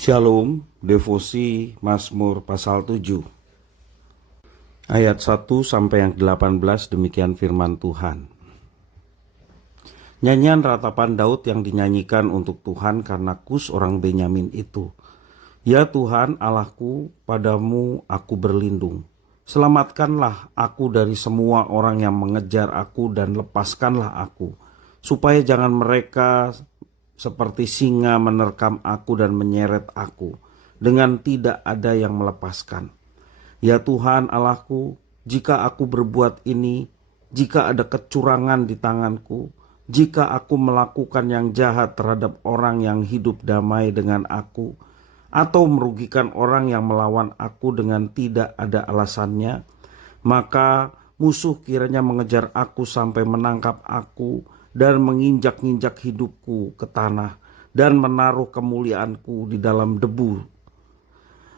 Shalom, devosi Mazmur pasal 7 ayat 1 sampai yang 18. Demikian firman Tuhan. Nyanyian ratapan Daud yang dinyanyikan untuk Tuhan karena Kus orang Benyamin itu. Ya Tuhan Allahku, padamu aku berlindung. Selamatkanlah aku dari semua orang yang mengejar aku dan lepaskanlah aku, supaya jangan mereka seperti singa menerkam aku dan menyeret aku, dengan tidak ada yang melepaskan. Ya Tuhan Allahku, jika aku berbuat ini, jika ada kecurangan di tanganku, jika aku melakukan yang jahat terhadap orang yang hidup damai dengan aku, atau merugikan orang yang melawan aku dengan tidak ada alasannya, maka musuh kiranya mengejar aku sampai menangkap aku dan menginjak-injak hidupku ke tanah dan menaruh kemuliaanku di dalam debu.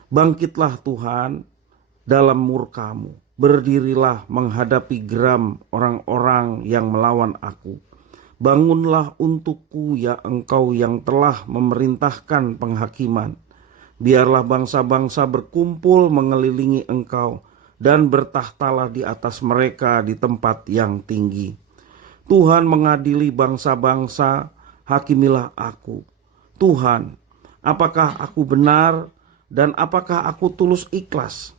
Bangkitlah Tuhan dalam murka-Mu, berdirilah menghadapi geram orang-orang yang melawan aku. Bangunlah untukku ya Engkau yang telah memerintahkan penghakiman. Biarlah bangsa-bangsa berkumpul mengelilingi Engkau dan bertahtalah di atas mereka di tempat yang tinggi. Tuhan mengadili bangsa-bangsa, hakimilah aku. Tuhan, apakah aku benar dan apakah aku tulus ikhlas?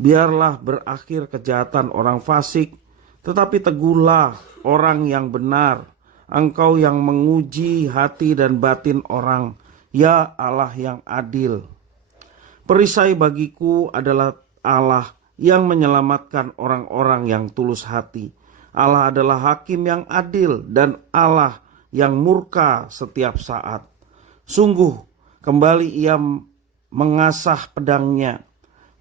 Biarlah berakhir kejahatan orang fasik, tetapi teguhlah orang yang benar. Engkau yang menguji hati dan batin orang, ya Allah yang adil. Perisai bagiku adalah Allah yang menyelamatkan orang-orang yang tulus hati. Allah adalah hakim yang adil dan Allah yang murka setiap saat. Sungguh kembali ia mengasah pedangnya,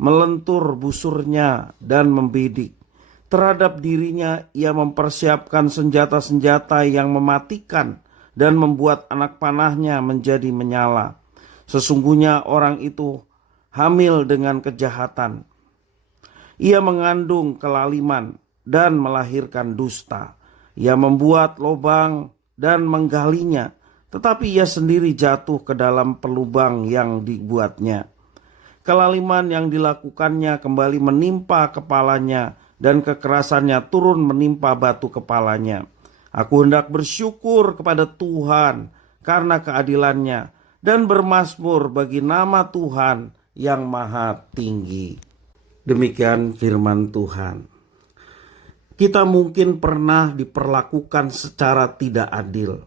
melentur busurnya dan membidik. Terhadap dirinya ia mempersiapkan senjata-senjata yang mematikan dan membuat anak panahnya menjadi menyala. Sesungguhnya orang itu hamil dengan kejahatan. Ia mengandung kelaliman dan melahirkan dusta. Ia membuat lubang dan menggalinya, tetapi ia sendiri jatuh ke dalam pelubang yang dibuatnya. Kelaliman yang dilakukannya kembali menimpa kepalanya, dan kekerasannya turun menimpa batu kepalanya. Aku hendak bersyukur kepada Tuhan karena keadilannya, dan bermazmur bagi nama Tuhan yang maha tinggi. Demikian firman Tuhan. Kita mungkin pernah diperlakukan secara tidak adil,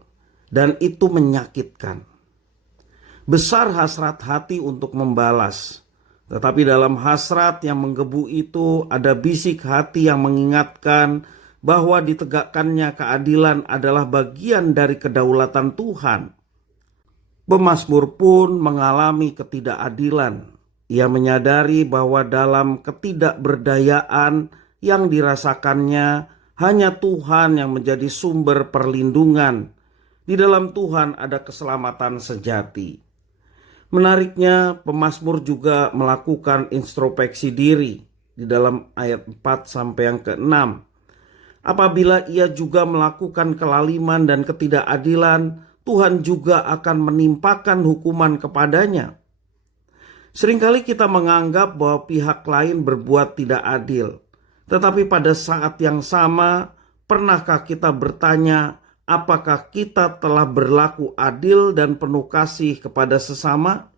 dan itu menyakitkan. Besar hasrat hati untuk membalas, tetapi dalam hasrat yang menggebu itu ada bisik hati yang mengingatkan bahwa ditegakkannya keadilan adalah bagian dari kedaulatan Tuhan. Pemazmur pun mengalami ketidakadilan. Ia menyadari bahwa dalam ketidakberdayaan yang dirasakannya, hanya Tuhan yang menjadi sumber perlindungan. Di dalam Tuhan ada keselamatan sejati. Menariknya, pemazmur juga melakukan introspeksi diri di dalam ayat 4 sampai yang ke-6. Apabila ia juga melakukan kelaliman dan ketidakadilan, Tuhan juga akan menimpakan hukuman kepadanya. Seringkali kita menganggap bahwa pihak lain berbuat tidak adil. Tetapi pada saat yang sama, pernahkah kita bertanya, apakah kita telah berlaku adil dan penuh kasih kepada sesama?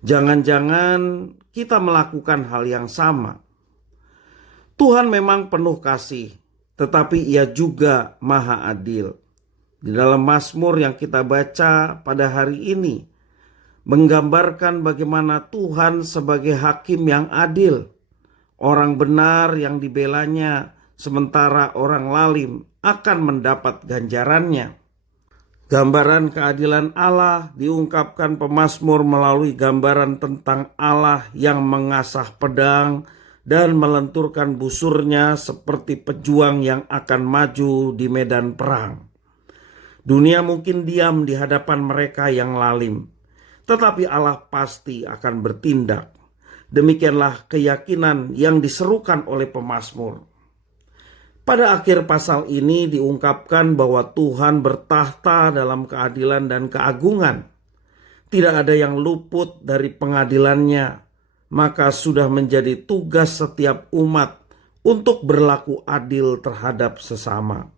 Jangan-jangan kita melakukan hal yang sama. Tuhan memang penuh kasih, tetapi Ia juga maha adil. Di dalam Mazmur yang kita baca pada hari ini, menggambarkan bagaimana Tuhan sebagai hakim yang adil. Orang benar yang dibelanya, sementara orang lalim akan mendapat ganjarannya. Gambaran keadilan Allah diungkapkan pemazmur melalui gambaran tentang Allah yang mengasah pedang dan melenturkan busurnya seperti pejuang yang akan maju di medan perang. Dunia mungkin diam di hadapan mereka yang lalim, tetapi Allah pasti akan bertindak. Demikianlah keyakinan yang diserukan oleh pemazmur. Pada akhir pasal ini diungkapkan bahwa Tuhan bertahta dalam keadilan dan keagungan. Tidak ada yang luput dari pengadilannya, maka sudah menjadi tugas setiap umat untuk berlaku adil terhadap sesama.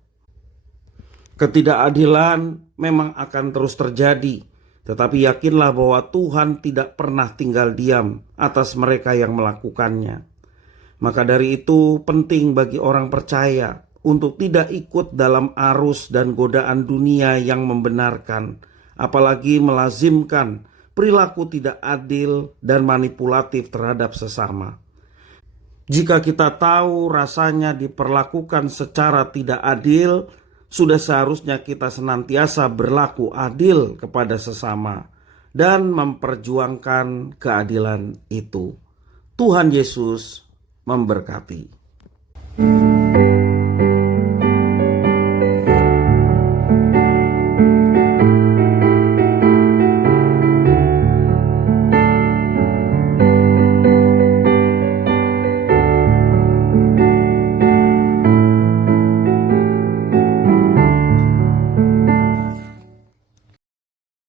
Ketidakadilan memang akan terus terjadi, tetapi yakinlah bahwa Tuhan tidak pernah tinggal diam atas mereka yang melakukannya. Maka dari itu penting bagi orang percaya untuk tidak ikut dalam arus dan godaan dunia yang membenarkan, apalagi melazimkan perilaku tidak adil dan manipulatif terhadap sesama. Jika kita tahu rasanya diperlakukan secara tidak adil, sudah seharusnya kita senantiasa berlaku adil kepada sesama dan memperjuangkan keadilan itu. Tuhan Yesus memberkati.